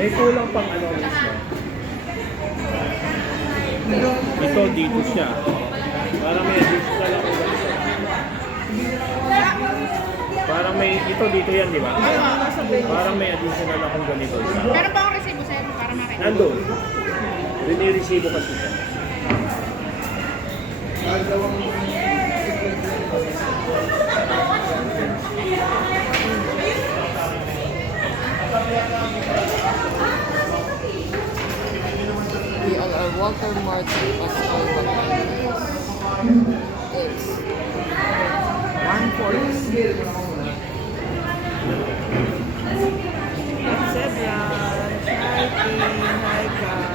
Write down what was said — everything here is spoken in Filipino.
May kulang pang ano mismo. Ito dito siya. Parang may additional ako ganito. Parang may, ito dito yan, di ba? Parang may additional akong ganito. Meron ba akong resibo sa'yo para makita? Nandun. Riniresibo kasi siya. We all are Walter Martin Pascal Bacalhau. It's 140. Zebra, hiking, hike.